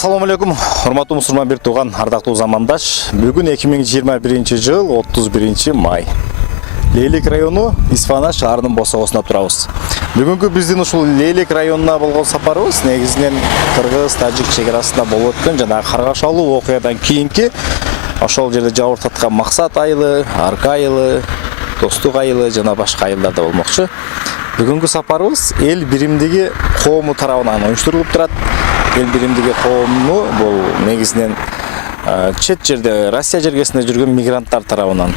Assalamu alaikum, hurmatly musulman bir tuğan, ardaqlı zamandаш. Бүгін 2021 жыл 31 май. Лейлик району Исфана шаарынын босогосуна турабыз. Бүгүнкү биздин ушул Лейлик районуна болгон сапарыбыз негизинен Кыргыз-Тажик чекарасында болуп өткөн жана каргашалуу окуядан кийинки ошол жерде жабыр таткан Максат айылы, Арка айылы, Достук айылы жана башка айылдар да болмокчу. Бүгүнкү сапарыбыз эл биримдиги коому тарабынан уюштурулуп турат. Эл биримдиги коому бул негизинен чет жерде Россия жергесинде жүргөн мигранттар тарабынан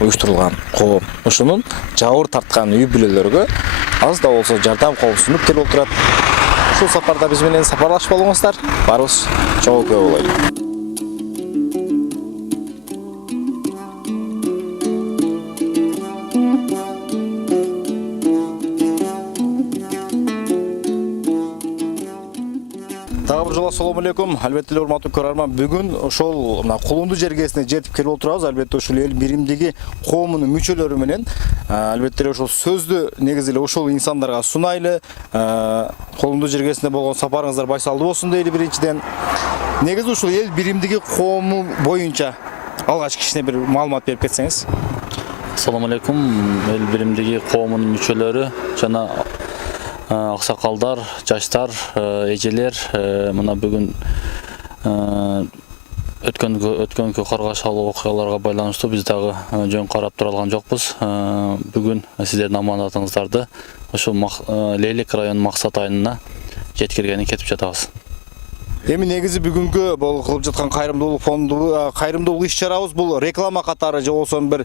уюштурулган коом. Ошонун жабыр тарткан үй бүлөлөргө аз да болсо жардам коопсунуп келип отурат. Ушул сапарда биз менен сапарлашып болуңуздар. Барыбыз чогуу көп болойлу. Assalamu alaikum, албетте урматтуу көрөрман. Бүгүн ошол Кулунду жергесине жетип келип отурабыз. Албетте ушул эл биримдиги коомунун мүчөлөрү менен албетте ошол сөздү негизи эле ошол инсандарга сунайлы. Кулунду жергесине болгон сапарыңыздар байсалдуу болсун дейли биринчиден. Негизи ушул эл биримдиги коому боюнча алгач кичине бир маалымат берип кетсеңиз. Assalamu alaikum, эл биримдиги коомунун мүчөлөрү жана аксакалдар, жаштар, эжелер мына бүгүн өткөнкү каргашалуу окуяларга байланыштуу биз дагы жөн карап тура алган жокпуз. Бүгүн сиздердин аманатыңыздарды ошол Лейлик районунун Максат айылына жеткиргени кетип жатабыз. Эми негизи бүгүнкү бул кылып жаткан кайрымдуулук фонду, кайрымдуулук иш-чарабыз бул реклама катары же болсо бир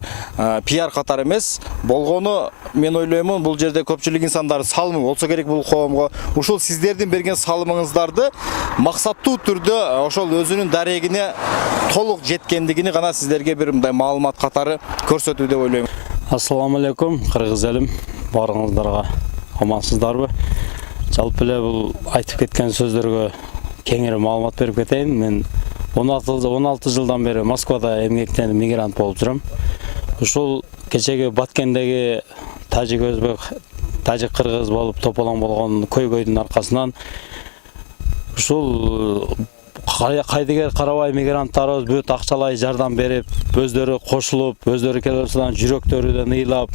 пиар катары эмес. Болгону мен ойлоймун, бул жерде көпчүлүк инсандар салымы болсо керек бул коомго. Ушул сиздердин берген салымыңыздарды максаттуу түрдө ошол өзүнүн дарегине толук жеткендигини гана сиздерге бир мындай маалымат катары көрсөтүү деп ойлойм. Ассаламу алейкум, кыргыз элим, баарыңыздарга амансыздарбы? Жалпы эле бул айтып кеткен сөздөргө кеңири маалымат берип кетейин. Мен 16 жылдан бери Москвада эмгектенип мигрант болуп жүрөм. Ушул кечеги Баткендеги тажик өзбек, тажик кыргыз болуп тополоң болгон көйгөйдүн аркасынан ушул кайдыгер карабай мигранттарыбыз бүт акчалай жардам берип, өздөрү кошулуп, өздөрү келесидан жүрөктөрүдөн ыйлап,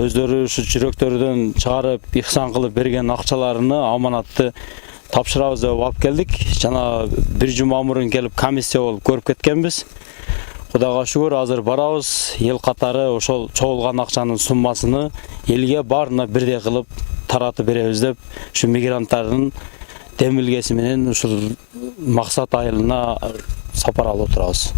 өздөрү ушу жүрөктөрүдөн чыгарып, ихсан кылып берген акчаларыны аманатты тапшырабыз деп алып келдик. Жана бир жума мурун келип комиссия болуп көрүп кеткенбиз. Кудайга шүгүр, азыр барабыз. Эл катары ошол чогулган акчанын суммасыны элге баарына бирдей кылып таратып беребиз деп ушу мигранттардын демилгеси менен ушул Максат айылына сапар алып турабыз.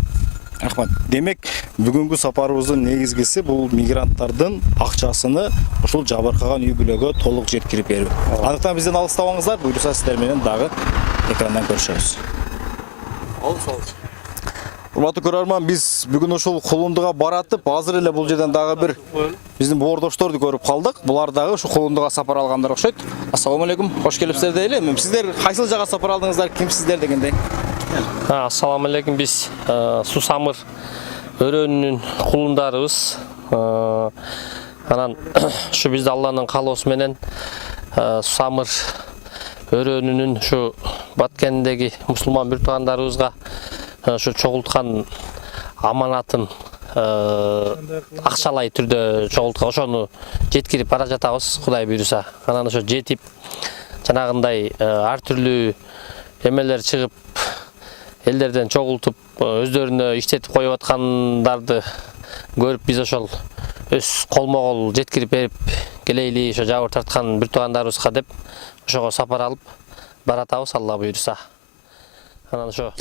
Рахмат. Демек, бүгүнкү сапарыбыздын негизгиси бул мигранттардын акчасыны ушул жабыркаган үй бүлөгө толук жеткирип берүү. Андыктан бизден алыстабаңыздар, буйруса сиздер менен дагы экрандан көрүшөбүз. Урматтуу көрөрман, биз бүгүн ушул Кулундуга баратып, азыр эле бул жерден дагы бир биздин боордошторду көрүп калдык. Булар дагы ушу Кулундуга сапар алгандар окшойт. Ассаламу алейкум, кош келипсиздер дейли. Сиздер кайсыл жака сапар алдыңыздар, кимсиздер дегендей? Ассаламу алейкум, биз Сусамыр өрөөнүнүн кулундарыбыз. Анан ушу бизди Алланын каалоосу менен Сусамыр өрөөнүнүн ушу Баткендеги мусулман бир туугандарыбызга ушу чогулткан аманатын акчалай түрдө чогулткан, ошону жеткирип бара жатабыз, Кудай буйруса. Анан ошо жетип жанагындай ар түрлүү эмелер чыгып, элдерден чогултуп, өздөрүнө иштетип коюп аткандарды көрүп, биз ошол өз колмо-кол жеткирип берип келейли, ошо жабыр тарткан бир туугандарыбызга деп ошого сапар алып баратабыз, Алла буйруса. Анан ошо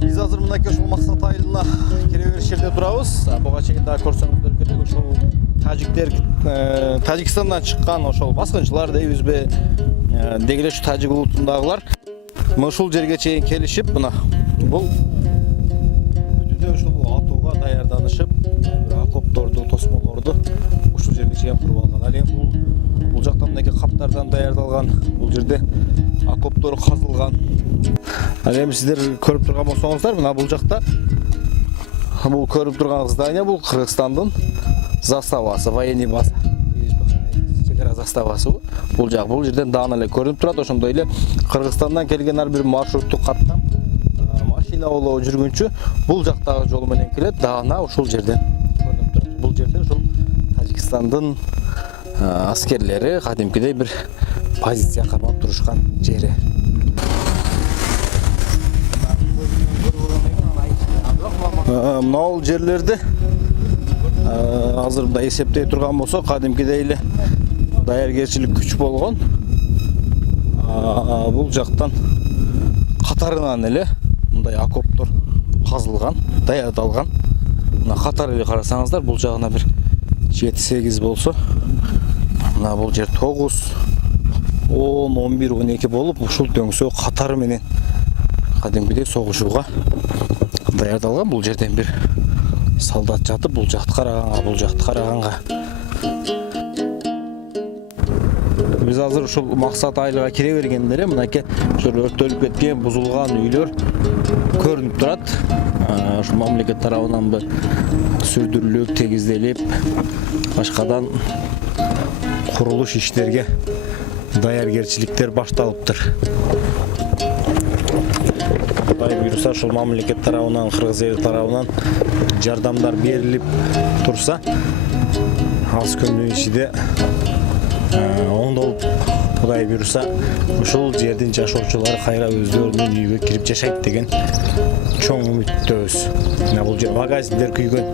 Биз азыр мынакей ушул Максат айылына келе бериш жерде турабыз. Буга чейин дагы көрсөңүздөр керек, ошол тажиктер Тажикстандан чыккан ошол баскынчылар дейбизби, деги эле ушу тажик улутундагылар ушул жерге чейин келишип, мына бул бүтүдө ушул атууга жолдорду ушул жерге чейин куруп алган. Ал эми бул жакта мынакей каптардан даярдалган, бул жерде окоптор казылган. Ал эми сиздер көрүп турган болсоңуздар, мына бул жакта бул көрүп турган здание бул Кыргызстандын заставасы, военный база. Чегара заставасы бул жак. Бул жерден дагы эле көрүнүп турат. Ошондой эле Кыргызстандан келген ар бир маршруттук каттам машина болобу жүргүнчү бул жактагы жол менен келет. Дагы ушул жерден көрүнүп турат. Бул жерде ушул Тажикстандын аскерлери кадимкидей бир позиция кармап турушкан жери. Мына жерлерде азыр мындай эсептей турган болсок, кадимкидей эле даяргерчилик күч болгон. Бул жактан катарынан эле мындай окоптор казылган, даярдалган. Мына катар эле карасаңыздар, бул жагына бир 7-8 болсо, мына бул жер 9, 10, 11, 12 болуп, ушул дөңсөө катары менен кадимкидей согушууга даярдалган. Бул жерден бир солдат жатып, бул жакты караганга, бул жакты караганга. Биз азыр ушул максат айылга кире бергенде эле мынакей ушул өрттөлүп кеткен, бузулган үйлөр көрүнүп турат. Ушул мамлекет тарабынан сүрдүрүлүп, тегизделип, башкадан курулуш иштерге даяргерчиликтер башталыптыр. Кудай буйруса, ушул мамлекет тарабынан, Кыргыз эли тарабынан жардамдар берилип турса, аз күндүн ичинде оңдолуп, Кудай буйруса, ушул жердин жашоочулары кайра өздөрүнүн үйгө кирип жашайт деген чоң үмүттөбүз. Мына бул жер магазиндер күйгөн,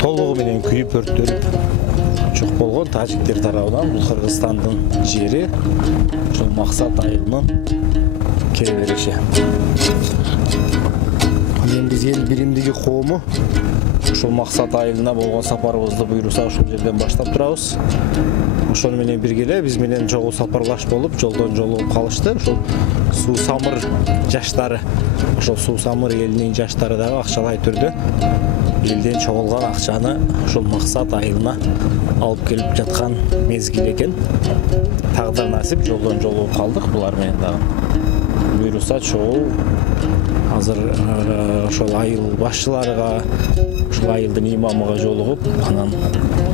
толугу менен күйүп, өрттөлүп жок болгон тажиктер тарабынан бул Кыргызстандын жери ушул максат айылынын кире бериши. Эми биз эл биримдиги коому ушул максат айылына болгон сапарыбызды буйруса ушул жерден баштап турабыз. Ошону менен бирге эле биз менен чогуу сапарлаш болуп, жолдон жолугуп калышты. Ушул Суу Самыр жаштары, ошол Суу Самыр элинин жаштары дагы акчалай түрдө элден чогулган акчаны ушул максат айылына алып келип жаткан мезгил экен. Тагдыр насип жолдон жолугуп калдык булар менен дагы. Буйруса чогуу азыр ошол айыл башчыларга, ушул айылдын имамыга жолугуп, анан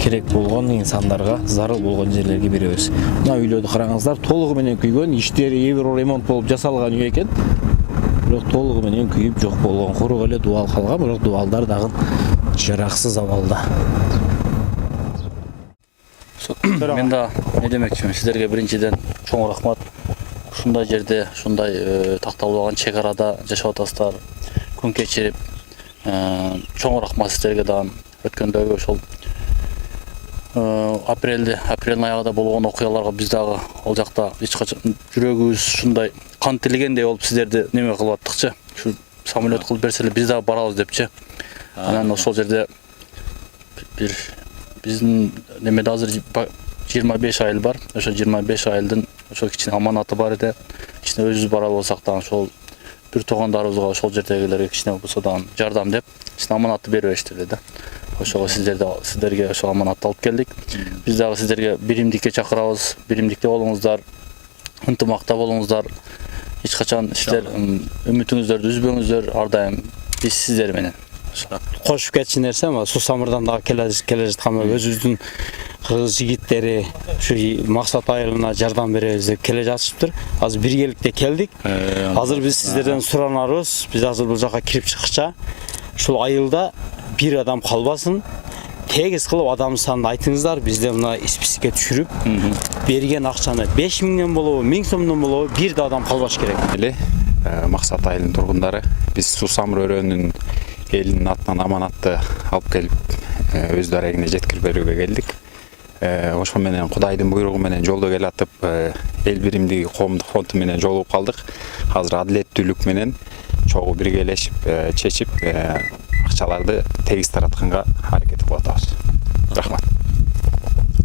керек болгон инсандарга, зарыл болгон жерлерге беребиз. Мына үйлөрдү караңыздар, толугу менен күйгөн, иштери эбир ремонт болуп жасалган үй экен. Бирок толугу менен күйүп жок болгон, курук эле дубал калган, бирок дубалдар дагы жараксыз абалда. Мен да не демекчимин, сиздерге биринчиден чоң рахмат. Ушундай жерде, ушундай такталып алган чек арада жашап атасыздар, күн кечирип, чоң рахмат сиздерге дагы. Өткөндөгү ошол апрелдин аягында болгон окуяларга биз дагы ал жакта эч качан жүрөгүбүз ушундай кан тилегендей болуп сиздерди неме кылып аттыкчы. Ушу самолет кылып берсе эле биз дагы барабыз депчи. Анан ошол жерде бир биздин немеде азыр 25 айыл бар. Ошо 25 айылдын ошо кичине аманаты бар эди. Кичине өзүбүз бара алсак дагы ошол бир туугандарыбызга ошол жердегилерге кичине болсо дагы жардам деп кичине аманатты бербешти эле да. Ошого сиздерге ошол аманатты алып келдик. Биз дагы сиздерге биримдикке чакырабыз. Биримдикте болуңуздар, ынтымакта болуңуздар. Эч качан сиздер үмүтүңүздөрдү үзбөңүздөр. Ар дайым биз сиздер менен. Кошуп кетчү нерсе, Суу Самырдан дагы келе жаткан өзүбүздүн кыргыз жигиттери ушу максат айылына жардам беребиз деп келе жатышыптыр. Азыр биргеликте келдик. Азыр биз сиздерден суранарыбыз, биз азыр бул жака кирип чыккыча ушул айылда бир адам калбасын, тегиз кылып адам санын айтыңыздар, бизде мына списокке түшүрүп, берген акчаны 5000ден болобу, 1000 сомдон болобу, бир да адам калбаш керек. Эле максат айылынын тургундары биз Суу Самыр өрөөнүн элинин атынан аманатты алып келип өз дарегине жеткирип берүүгө келдик. Ошо менен Кудайдын буйругу менен жолдо келатып, эл биримдиги коомдук фонду менен жолугуп калдык. Азыр адилеттүүлүк менен чогуу биргелешип, чечип, акчаларды тегиз таратканга аракет кылып атабыз. Рахмат.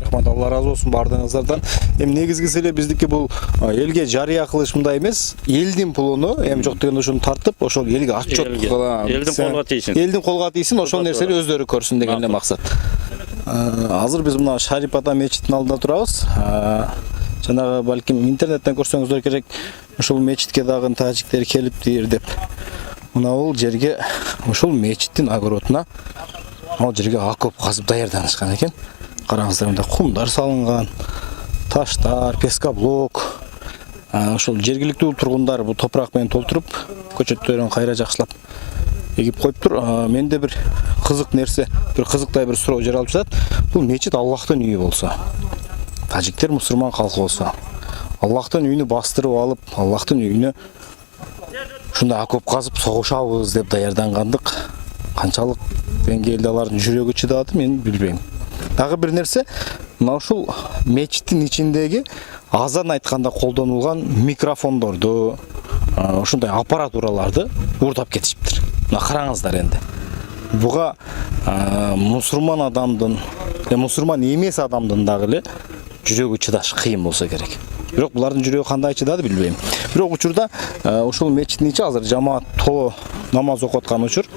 Рахмат, Алла разы болсын бардыгыңыздардан. Эми негизгиси эле биздики бул элге жарыя кылыш мындай эмес, элдин пулуну эми жок дегенде ошону тартып, ошол элге отчет кылам. Элдин колго тийсин. Элдин колго тийсин, ошол нерсени өздөрү көрсүн деген эле максат. Азыр биз мына Шариф ата мечитинин алдында турабыз. Жанагы балким интернеттен көрсөңүздөр керек, ушул мечитке дагы тажиктер келиптир деп. Мына бул жерге, ушул мечиттин огородуна ал жерге окоп казып даярданышкан экен. Караңыздар, мында кумдар салынган, таштар, пескоблок. Ошол жергиликтүү тургундар бул топурак менен толтуруп, көчөттөрүн кайра жакшылап эгип коюптур. Менде бир кызык нерсе, бир кызыктай бир суроо жаралып жатат. Бул мечит Аллахтын үйү болсо, тажиктер мусулман калкы болсо, Аллахтын үйүнү бастырып алып, Аллахтын үйүнө ушундай окоп казып согушабыз деп даярдангандык канчалык деңгээлде алардын жүрөгү чыдады, мен билбейм. Дагы бир нерсе, мына ушул мечиттин ичиндеги азан айтканда колдонулган микрофондорду, ушундай аппаратураларды уурдап кетишиптир. Мына караңыздар энди. Буга мусулман адамдын, мусулман эмес адамдын дагы эле жүрөгү чыдаш кыйын болсо керек. Бирок булардын жүрөгү кандай чыдады билбейм. Бирок учурда ушул мечиттин ичи азыр жамаат толо намаз окуп аткан учур.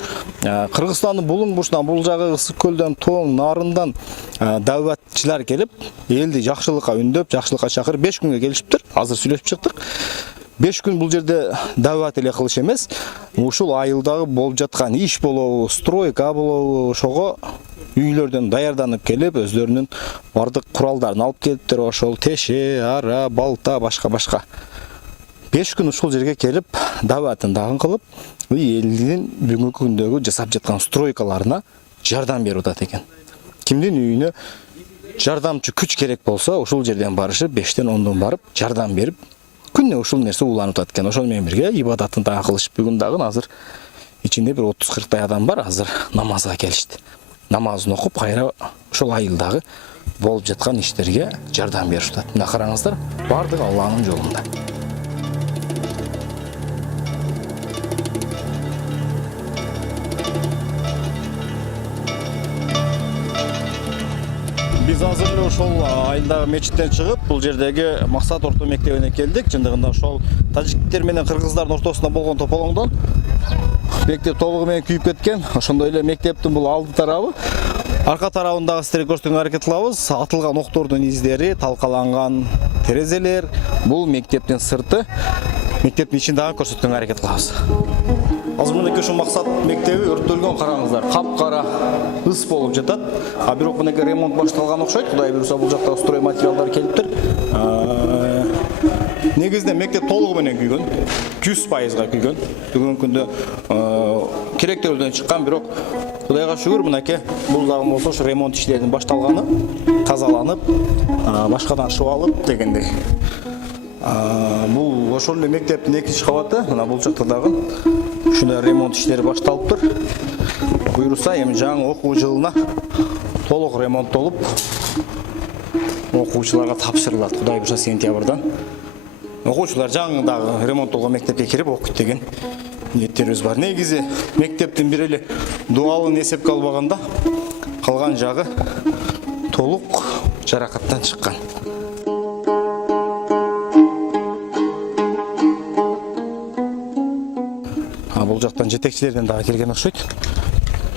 Кыргызстандын булуң бурчунан, бул жагы Ысык көлдөн, Тоң нарындан дааватчылар келип, элди жакшылыкка үндөп, жакшылыкка чакырып 5 күнгө келишиптир. Азыр сүйлөшүп чыктык. 5 күн бул жерде даават эле кылыш эмес, ушул айылдагы болуп жаткан иш болобу, стройка болобу, ошого үйлөрдөн даярданып келип, өздөрүнүн бардык куралдарын алып келиптир. Ошол теше, ара, балта, башка. 5 күн ушул жерге келип, дааватын дагы кылып, элдин бүгүнкү күндөгү жасап жаткан стройкаларына жардам берип атат экен. Кимдин үйүнө жардамчы күч керек болсо, ушул жерден барышып, 5тен 10дон барып, жардам берип, күнүнө ушул нерсе уланып атат экен. Ошол менен бирге ибадатын дагы кылышып, бүгүн дагы азыр ичинде бир 30-40 адам бар, азыр намазга келишти. Намазын окуп, кайра ушул айылдагы болуп жаткан иштерге жардам берип атат. Мына караңыздар, бардыгы Алланын жолунда. Биз азыр эле ошол айылдагы мечиттен чыгып, бул жердеги Максат орто мектебине келдик. Чындыгында ошол тажиктер менен кыргыздардын ортосунда болгон тополоңдон мектеп толугу менен күйүп кеткен. Ошондой эле мектептин бул алды тарабы, арка тарабындагы сиздерге көрсөтүүгө аракет кылабыз. Атылган октордун издери, талкаланган терезелер, бул мектептин сырты. Мектептин ичин дагы көрсөтүүгө аракет кылабыз. Азыр мынакей ушул Максат мектеби өрттөлгөн, караңыздар, капкара ыс болуп жатат. Бирок мынакей ремонт башталган окшойт. Кудай буйруса бул жакта строй материалдар келиптир. Негизинен мектеп толугу менен күйгөн, 100%га күйгөн. Бүгүнкү күндө керектөөлөрдөн чыккан, бирок Кудайга шүгүр, мынакей бул дагы болсо ушу ремонт иштеринин башталганы, тазаланып, башкадан шыбалып дегендей. Бул ошол эле мектептин 2-кабаты, мына бул жакта дагы ушундай ремонт иштери башталыптыр. Буйруса эми жаңы окуу жылына толук ремонттолуп, окуучуларга тапшырылат. Кудай буйруса сентябрдан окуучулар жаңы дагы ремонттолгон мектепке кирип окуйт деген ниеттерибиз бар. Негизи мектептин бир эле дуалын эсепке албаганда, калган жагы толук жаракаттан чыккан. Бул жактан жетекчилерден дагы келген окшойт.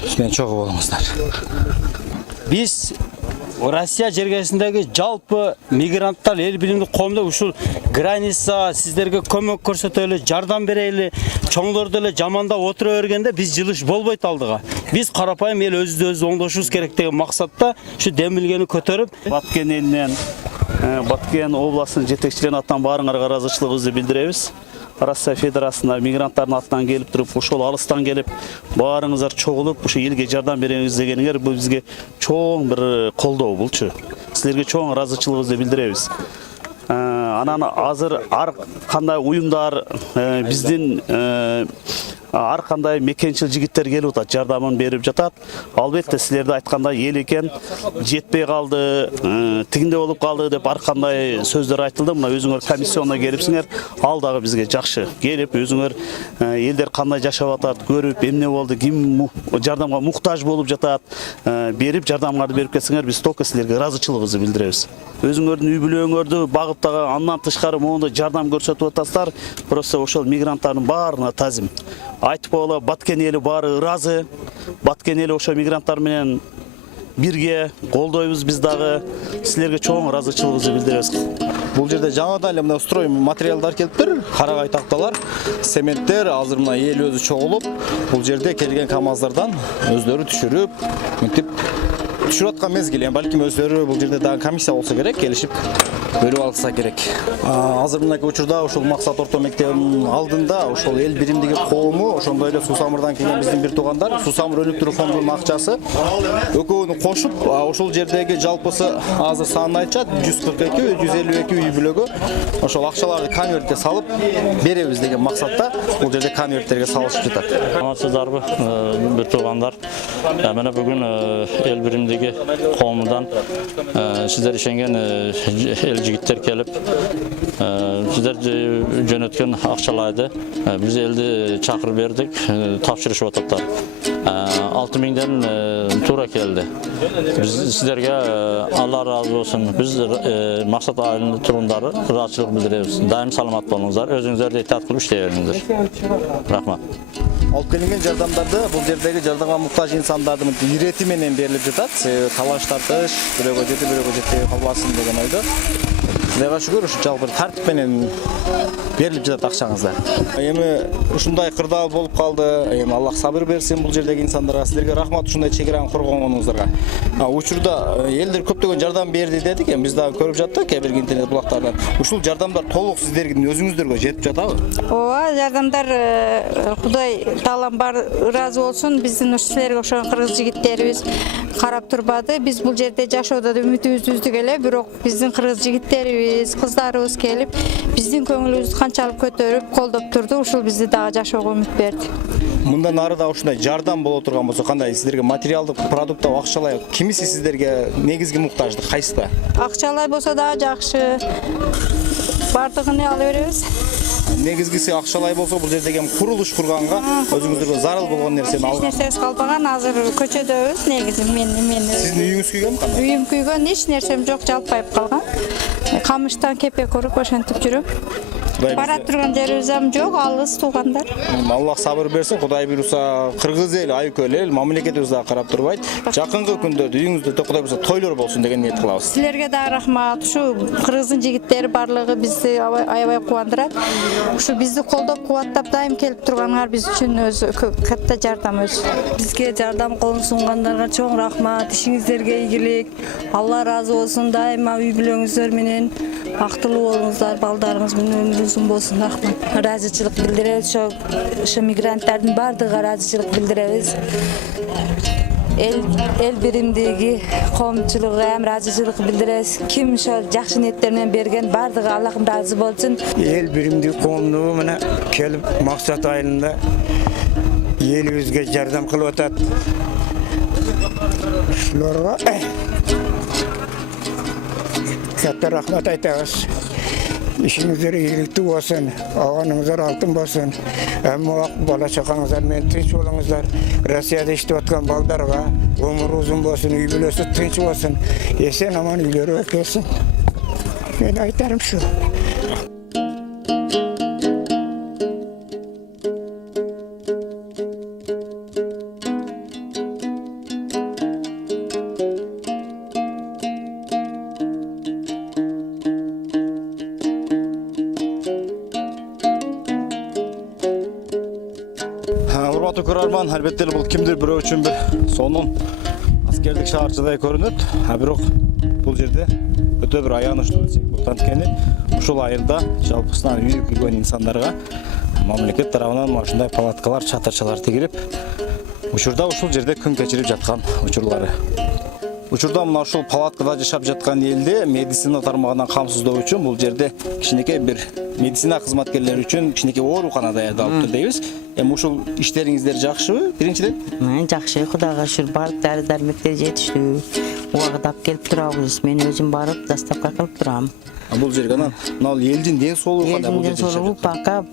Сиздер чогуу болуңуздар. Биз Россия жергесиндеги жалпы мигранттар эл билимдүү коомдо ушул граница сиздерге көмөк көрсөтөлү, жардам берели, чоңдорду эле жамандап отура бергенде биз жылыш болбойт алдыга. Биз карапайым эл өзүбүздү оңдошубуз керек деген максатта ушу демилгени көтөрүп, Баткен элинен, Баткен областынын жетекчилеринин атынан баарыңарга ыраазычылыгыбызды билдиребиз. Россия Федерациясына мигранттардын атынан келип туруп, ошол алыстан келип, баарыңыздар чогулуп, ушу элге жардам беребиз дегениңер бул бизге чоң бир колдоо булчу. Силерге чоң ыраазычылыгыбызды билдиребиз. Анан азыр ар кандай уюмдар биздин ар кандай мекенчил жигиттер келип атат, жардамын берип жатат. Албетте силерде айткандай эл экен, жетпей калды, тигинде болуп калды деп ар кандай сөздөр айтылды. Мына өзүңөр комиссионго келипсиңер, ал дагы бизге жакшы. Келип өзүңөр элдер кандай жашап атат, көрүп эмне болду, ким жардамга муктаж болуп жатат, берип жардамыңарды берип кетсеңер, биз только силерге ыраазычылыгыбызды билдиребиз. Өзүңөрдүн үй бүлөңөрдү багыптагы андан тышкары моундай жардам көрсөтүп атасыздар. Просто ошол мигранттардын баарына тазим. Айтып койгола, Баткен эли баары ыраазы. Баткен эли ошо мигранттар менен бирге колдойбуз биз дагы. Силерге чоң ыраазычылыгыбызды билдиребиз. Бул жерде жаңадан эле мына строй материалдар келиптир, карагай такталар, цементтер, азыр мына эл өзү чогулуп, бул жерде келген КАМАЗдардан өздөрү түшүрүп, мынтип түшүрүп аткан мезгил. Балким өздөрү бул жерде дагы комиссия болсо керек, келишип бөлүп алса керек. Азыр мынакей учурда ошол Максат орто мектебинин алдында ошол эл биримдиги коому, ошондой эле Сусамырдан келген биздин бир туугандар, Сусамыр өнүктүрүү фондунун акчасы экөөнү кошуп, ошол жердеги жалпысы азыр санын айтышат 142, 152 үй бүлөгө ошол акчаларды конвертке салып беребиз деген максатта бул жерде конверттерге салышып жатат. Амансыздарбы, бир туугандар. Мына бүгүн эл биримдиги коомундан сиздер ишенген эл жигиттер келип, сиздер жөнөткөн акчаларды биз элди чакырып бердик, тапшырышып ататтар. 6000ден туура келди. Биз сиздерге Алла ыраазы болсун. Биз Максат айылынын тургундары ыраазычылык билдиребиз. Дайым саламат болуңуздар, өзүңүздөрдү итаат кылып иштей бериңиздер. Рахмат. Алып келинген жардамдарды бул жердеги жардамга муктаж инсандардын ирети менен берилип жатат. Талаш тартыш, бирөөгө жетпей калбасын деген ойдо. Кудайга шүгүр, ушу жалпы тартип менен берилип жатат акчаңыздар. Эми ушундай кырдаал болуп калды. Эми Аллах сабыр берсин бул жердеги инсандарга. Силерге рахмат ушундай чегераны коргогонуңуздарга. Учурда элдер көптөгөн жардам берди дедик. Эми биз дагы көрүп жаттык кээ бир интернет булактардан. Ушул жардамдар толук сиздердин өзүңүздөргө жетип жатабы? Ооба, жардамдар Кудай таалам бар ыраазы болсун. Биздин ушу силерге ошон кыргыз жигиттерибиз карап турбады. Биз бул жерде жашоодо үмүтүбүздү үздүк эле, бирок биздин кыргыз жигиттерибиз, кыздарыбыз келип, биздин көңүлүбүздү канчалык көтөрүп, колдоп турду. Ушул бизди дагы жашоого үмүт берди. Мындан ары да ушундай жардам боло турган болсо кандай сиздерге материалдык продукт акчалай кимиси сиздерге негизги муктаждык кайсыда? Акчалай болсо дагы жакшы. Бардыгын ала беребиз. Негизгиси акчалай болсо бул жердеги курулуш курганга өзүңүздөргө зарыл болгон нерсени алып. Эч нерсебиз калбаган, азыр көчөдөбүз. Негизи мен Сиздин үйүңүз күйгөнбү кандай? Үйүм күйгөн, эч нерсем жок, жалпайып калган. Камыштан кепек уруп ошентип жүрөм. Бара турган жерибиз ham жок, алыс туугандар. Аллах сабыр берсин, Кудай буйруса кыргыз эл, айкөл эл, мамлекетибиз дагы карап турбайт. Жакынкы күндөрдө үйүңүздө Кудай буйруса тойлор болсун деген ниет кылабыз. Силерге да рахмат. Ушу кыргыздын жигиттери барлыгы бизди аябай кубандырат. Ушу бизди колдоп, кубаттап дайым келип турганыңар биз үчүн өзү катта жардам өзү. Бизге жардам колун сунгандарга чоң рахмат. Ишиңиздерге игилик. Алла ыраазы болсун. Дайыма үй бүлөңүздөр менен бактылуу болуңуздар, балдарыңыз менен өмүрү узун болсун. Рахмат. Ыраазычылык билдиребиз. Ошо мигранттардын бардыгы ыраазычылык билдиребиз. Эл биримдиги коомчулугу ham ыраазычылык билдиребиз. Ким ошо жакшы ниеттер менен берген бардыгы Аллахым ыраазы болсун. Эл биримдиги коомдугу менен келип Максат айылында элибизге жардам кылып атат. Ушуларга катта рахмат айтабыз. Ишиңиздер ийгиликтүү болсун, аганыңыздар алтын болсун. Эмма бала чакаңыздар менен тынч болуңуздар. Россияда иштеп аткан балдарга өмүрү узун болсун, үй бүлөсү тынч болсун, эсен аман үйлөрүгө келсин. Мен айтарым шу. Урматтуу көрөрман, албетте бул кимдир бирөө үчүн бир сонун аскердик шаарчыдай көрүнөт. Бирок бул жерде өтө бир аянычтуу десек болот. Анткени ушул айылда жалпысынан үй күйгөн инсандарга мамлекет тарабынан ушундай палаткалар, чатырчалар тигилип, учурда ушул жерде күн кечирип жаткан учурлары. Учурда мына ушул палаткада жашап жаткан элди медицина тармагынан камсыздоо үчүн бул жерде кичинекей бир медицина кызматкерлери үчүн кичинекей оорукана даярдалыптыр дейбиз. Эми ушул иштериңиздер жакшыбы? Биринчиден? Жакшы, Кудайга шүкүр, барып дары-дармектер жетиштүү. Убагында келип турабыз. Мен өзүм барып доставка кылып турам. Бул жерге анан мына элдин ден соолугу кандай бул Элдин жерде? соолугу пока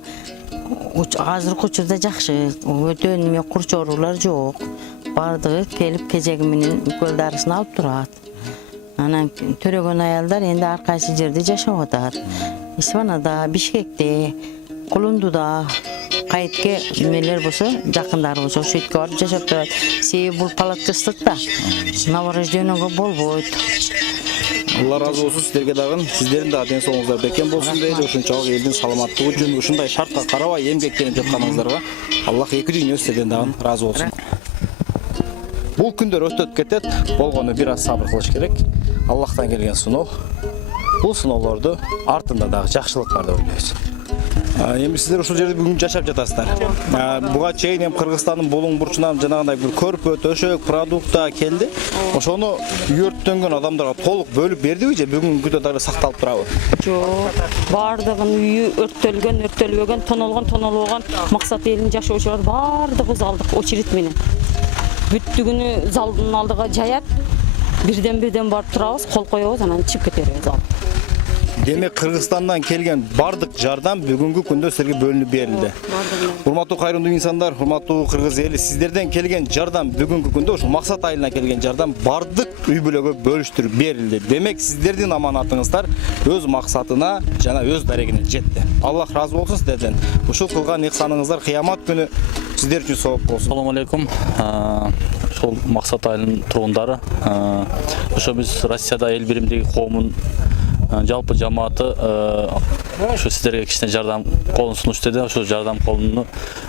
азыркы учурда жакшы. Өтө неме курч оорулар жок. Бардыгы келип кезеги менен укол дарысын алып турат. Анан төрөгөн аялдар энди ар кайсы жерде жашап атат. Исфанада, Бишкекте, Кулундуда, Кайтке немелер болсо, жакындары болсо, ошентке барып жашап турат. Себеби бул палатка ыстык да. Новорожденияга болбойт. Allah razı olsun sizlerге дагы. Сиздердин дагы ден соолугуңуздар бекем болсун дейли. Ушунчалык элдин саламаттыгы үчүн ушундай шартка карабай эмгектенип жатканыңыздарга Аллах эки дүйнө сиздерден дагы разы болсун. Бул күндөр өтөп кетет. Болгону бир аз сабыр кылыш керек. Аллахтан келген сыноо. Бул сыноолорду артында дагы жакшылык бар деп ойлойбуз. Эми сиздер ушул жерде бүгүн жашап жатасыздар. Буга чейин эми Кыргызстандын булуң бурчунан жанагындай бир көрпө, төшөк, продукта келди. Ошону үйөрттөнгөн адамдарга толук бөлүп бердиби же бүгүнкү күндө дагы сакталып турабы? Жок, бардыгын үйү өрттөлбөгөн, тонолгон, максат элин жашоочулар бардыгыбыз алдык очередь менен. Бүттүгүнү залдын алдыга жаят, бирден барып турабыз, кол коебуз, анан чыгып кетебиз ал. Демек Кыргызстандан келген бардык жардам бүгүнкү күндө силерге бөлүнүп берилди. Урматтуу кайрымдуу инсандар, урматтуу кыргыз эли, сиздерден келген жардам бүгүнкү күндө ушул максат айылына келген жардам бардык үй бүлөгө бөлүштүрүп берилди. Демек сиздердин аманатыңыздар өз максатына жана өз дарегине жетти. Аллах разы болсун сиздерден. Ушул кылган ихсаныңыздар кыямат күнү сиздер үчүн сооп болсун. Assalamu alaikum. Ошол максат айылынын тургундары, ошо биз Россияда эл биримдиги коомун жалпы жамааты ошо сиздерге кичине жардам колун сунуш деди. Ошол жардам колуну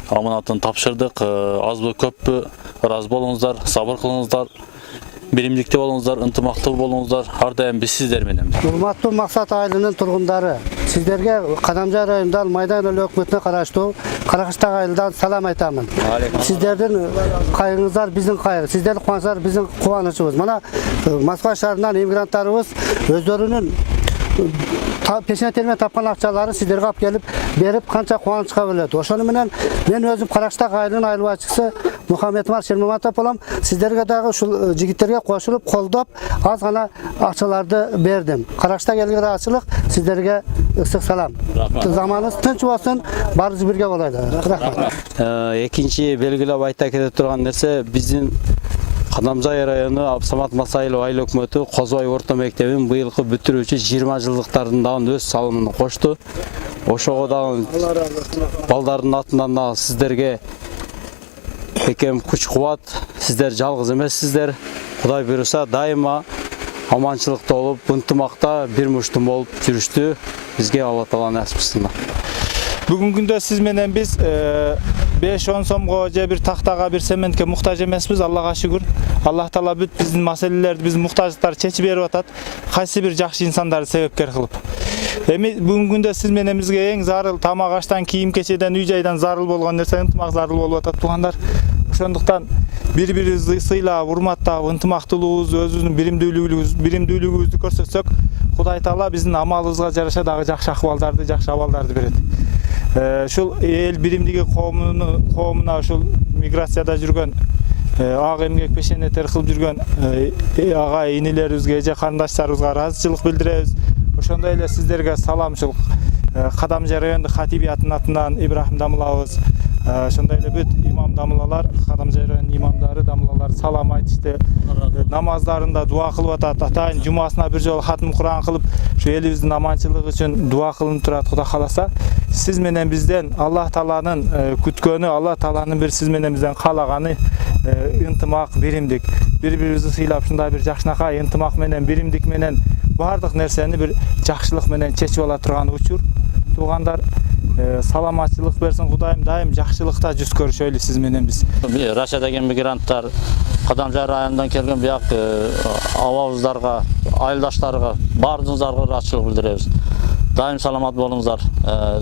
аманатын тапшырдык. Азбы көппү ыраазы болуңуздар, сабыр кылыңыздар, биримдикте болуңуздар, ынтымактуу болуңуздар. Ар дайым биз сиздер менен. Урматтуу максат айылынын тургундары, сиздерге Кадамжай районундан Майдан өлкө өкмөтүнө караштуу Каракыштак айылдан салам айтамын. Сиздердин кайгыңыздар биздин кайгы, сиздердин кубанычыңыздар биздин кубанычыбыз. Мына Москва шаарынан эмигранттарыбыз өздөрүнүн пешене термен тапкан акчаларын сиздерге алып келип берип канча кубанычка бөлөт. Ошону менен мен өзүм Каракыштак айылынын айыл башчысы Мухаммедмар Шермаматов болом. Сиздерге дагы ушул жигиттерге кошулуп колдоп аз гана акчаларды бердим. Каракыштак элге ыраазычылык, сиздерге ысык салам. Заманыбыз тынч болсун, баарыбыз бирге болайлы. Рахмат. Экинчи белгилеп айта кете турган нерсе, биздин Кадамжай району Абсамат Масайылов айыл өкмөтү Козбай орто мектебин быйылкы бүтүрүүчү 20 жылдыктарын дагы өз салымын кошту. Ошого дагы балдардын атынан дагы сиздерге бекем күч кубат. Сиздер жалгыз эмессиздер. Кудай буйруса дайыма аманчылыкта болуп, ынтымакта бир муштум болуп жүрүштү. Бизге Алла Таала насип кылсын. Бүгүнкү күндө сиз менен биз 5-10 сомго же бир тактага, бир сементке муктаж эмеспиз. Аллага шүгүр. Аллах Таала бүт биздин маселелерди, биздин муктаждыктарды чечип берип атат. Кайсы бир жакшы инсандарды себепкер кылып. Эми бүгүнкү күндө сиз менен бизге эң зарыл тамак аштан, кийим кечеден, үй жайдан зарыл болгон нерсе ынтымак зарыл болуп атат туугандар. Ошондуктан бири-бирибизди сыйлап, урматтап, ынтымактуулугубузду, өзүбүздүн биримдүүлүгүбүздү көрсөтсөк, Кудай Таала биздин амалыбызга жараша дагы жакшы акыбалдарды, жакшы абалдарды берет. Ушул эл биримдиги коомуна ушул миграцияда жүргөн ак эмгек пешенетер кылып жүргөн агай инилерибизге же карындаштарыбызга ыраазычылык билдиребиз. Ошондой эле сиздерге салам ушул Кадамжай райондук хатибиятынын атынан Ибрахим дамылабыз. Ошондой эле бүт имам дамылалар, Кадамжай районунун имамдары, дамылалар салам айтышты. Намаздарында дуа кылып атат. Атайын жумасына бир жолу хатым Куран кылып, ушу элибиздин аманчылыгы үчүн дуа кылынып турат. Кудай кааласа, сиз менен бизден Аллах Тааланын күткөнү, Аллах Тааланын бир сиз менен бизден каалаганы ынтымак, биримдик. Бири-бирибизди сыйлап, ушундай бир жакшынакай ынтымак менен, биримдик менен бардык нерсени бир жакшылык менен чечип ала турган учур. Туугандар, саламатчылык берсин Кудайым, дайым жакшылыкта жүз көрүшөлү сиз менен биз. Россиядагы мигранттар, Кадамжай районунан келген бияк абабыздарга, айылдаштарга баарыңыздарга ыраазычылык билдиребиз. Дайым саламат болуңуздар.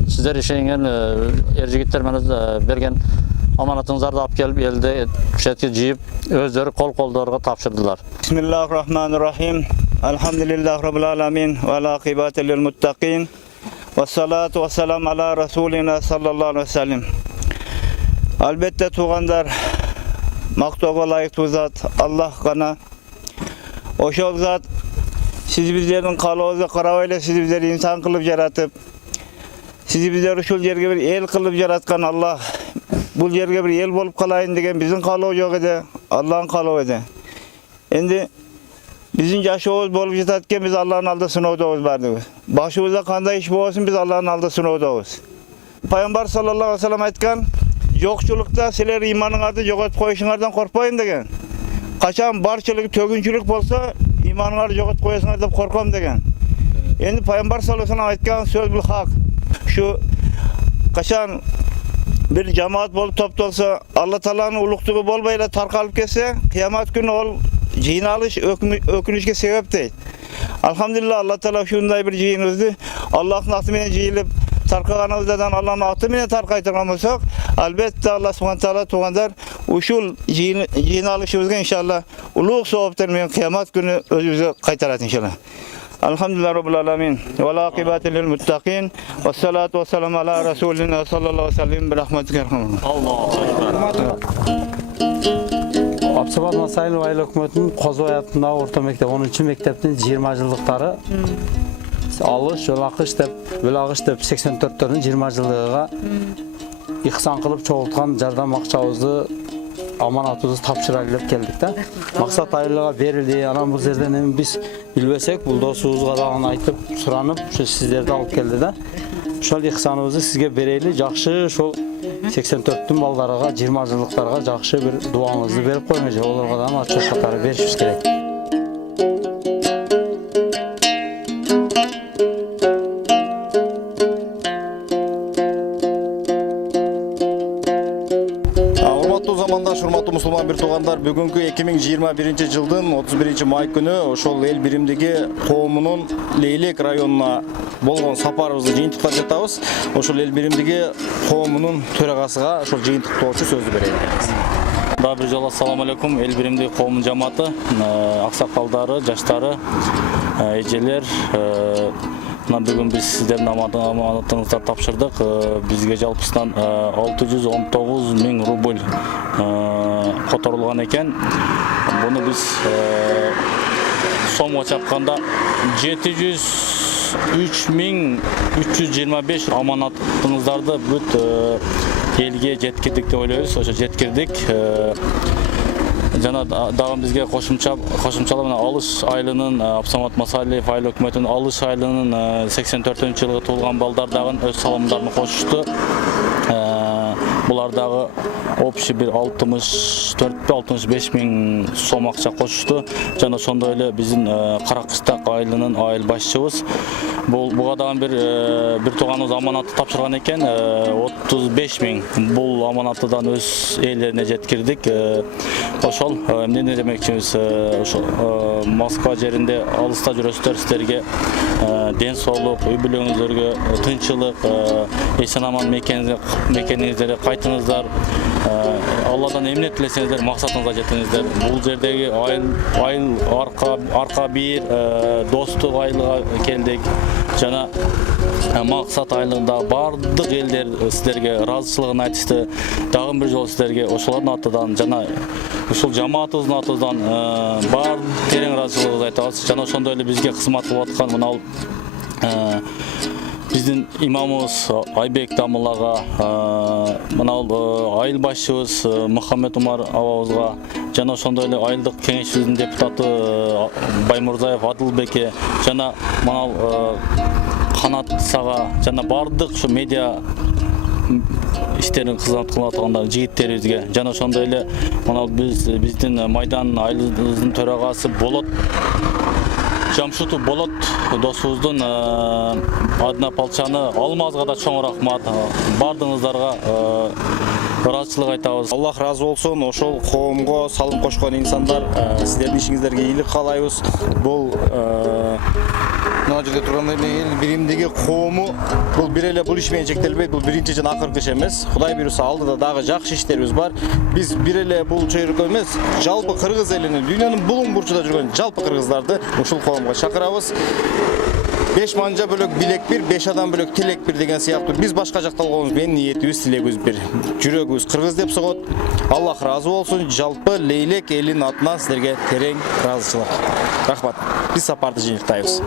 Сиздер ишенген жигиттер менен берген аманатыңыздарды алып келіп елде шетке жиып өздері қолдарға тапшырдылар. Bismillahirrahmanirrahim. Elhamdülillahi Rabbil alamin ve akibate lil muttaqin. Ve salatu ve selam ala Resulina sallallahu aleyhi ve sellem. Albatta tuğandar, maqtoga layık zat Allah gana. Oşol zat siz bizlerin kalağınıza qarabayla siz bizleri insan kılıp yaratıp, sizi bizleri şol yerge bir el kılıp yaratkan Allah. Bu yerge bir el bolup kalayın degen bizim kalağı yok ede, Allah'ın kalağı ede. Endi bizim yaşıyoruz bolup yatatken biz Allah'ın aldı sınavdayız bardık. Başımızda kanday iş olsun biz Allah'ın aldı sınavdayız. Peygamber sallallahu aleyhi ve sellem aytkan, yokçulukta sizler imanın ardı yoğurt koyuşunlardan korkmayın degen. Kaçan barçılık, tögünçülük bolsa imanın ardı yoğurt koyuşunlar dep korkam degen. Endi Peygamber sallallahu aleyhi ve sellem aytkan söz bil hak. Şu kaçan bir cemaat bolup toptolsa Allah Taala'nın uluktuğu bolbayla tarqalıp kelse kıyamet günü ol jiyinalış ökünüşke sebep değil. Alhamdulillah Allah Teala şunday bir jiyinizdi. Allah'ın atı menen jiyilip tarqaganızdan Allah'ın atı menen tarqaytırgan bolsak, albatta Allah Subhanahu Teala tuğandar uşul jiyinalışыбызга inşallah uluk sowaptar menen kıyamet günü özübüzge qaytarat inşallah. Elhamdülillah Rabbil alamin. Ve akibate lil muttaqin. Ve salatu ve selam ala Resulina sallallahu aleyhi ve sellem. Bir rahmetike erhamun. Абсабат Масайлов айыл өкмөтүнүн Козой атындагы орто мектеп 10 мектептин 20 жылдыктары алыш, өлагыш деп 84-төрдүн 20 жылдыгыга ихсан кылып чогулткан жардам акчабызды аманатыбызды тапшырайлы деп келдик да. Максат айылга берилди. Анан бул жерден эми биз билбесек, бул досубузга дагы айтып, суранып, ушу сиздерди алып келди да. Ошол ихсаныбызды сизге берели. Жакшы ошол 84-түн балдарга, 20 жылдыктарга жакшы бир дуаңызды берип коймойчу. Олорго да ачык катары беришибиз керек. Урматтуу мусулман бир туугандар, бүгүнкү 2021 жылдын 31 май күнү ошол эл биримдиги коомунун Лейлек районуна болгон сапарыбызды жыйынтыктап жатабыз. Ошол эл биримдиги коомунун төрагасыга ошол жыйынтыктоочу сөздү беребиз. Да, бир жолу ассаламу алейкум. Эл биримдиги коомунун жамааты, аксакалдары, жаштары, эжелер, бүгүн биз сиздердин аманатыңыздарды тапшырдык. Бизге жалпысынан 619 000 рубль которулган экен. Буну биз сомго чакканда 703 325 аманатыңыздарды бүт элге жеткирдик деп ойлойбуз. Ошо жеткирдик. Жана дагы бизге кошумчалап Алыш айылынын Абсамат Масайлов айыл өкмөтүнүн Алыш айылынын 84-жылы туулган балдар дагы өз саламдарын кошушту. Булар дагы общий бир 64-65 миң сом акча кошушту. Жана ошондой эле биздин Каракыстак айылынын айыл башчыбыз буга дагы бир тууганыбыз аманатты тапшырган экен. 35 миң бул аманаттыдан өз ээлерине жеткирдик. Ошол эмне демекчибиз, ошол Москва жеринде алыста жүрөсүздөр, сиздерге ден соолук, үй бүлөңүздөргө тынччылык, эсен аман мекениңиздерге кайтыңыздар. Алладан эмне тилесеңиздер, максатыңызга жетиңиздер. Бул жердеги айыл арка бир достук айылга келдик. Жана максат айылында бардык элдер сиздерге ыраазычылыгын айтышты. Дагы бир жолу сиздерге ошолордун атынан жана ушул жамаатыбыздын атынан бар терең ыраазычылыгыбызды айтабыз. Жана ошондой эле бизге кызмат кылып аткан мына биздин имамыбыз Айбек Дамылага, мына айыл башчыбыз Мухаммед Умар абабызга, жана ошондой эле айылдык кеңешибиздин депутаты Баймурзаев Адылбекке, жана мына Канат Сага, жана бардык ушу медиа иштерин кызмат кылып аткандар жигиттерибизге, жана ошондой эле мына биздин Майдан айылыбыздын төрагасы Болот Жамшутов Болот досубуздун адына палчаны Алмазга да чоң рахмат. Бардыңыздарга ыраазычылык айтабыз. Аллах разы болсын, ошол коомго салым кошкон инсандар, сиздердин ишиңиздерге ийгилик каалайбыз. Бул мына жерде турган эл биримдиги коому бул бир эле бул иш менен чектелбейт, бул биринчи жана акыркы иш эмес. Кудай буйруса алдыда дагы жакшы иштерибиз бар. Биз бир эле бул чөйрөккө эмес, жалпы кыргыз элинин, дүйнөнүн булуң бурчунда жүргөн жалпы кыргыздарды ушул коомго чакырабыз. 5 манжа бөлөк билек бир, 5 адам бөлөк тилек бир деген сыяктуу биз башка жакта болгонбуз, менин ниетибиз, тилегибиз бир. Жүрөгүбүз кыргыз деп согот. Аллах разы болсун. Жалпы Лейлек элинин атынан силерге терең ыраазычылык. Рахмат. Биз сапарды жыйынтайбыз.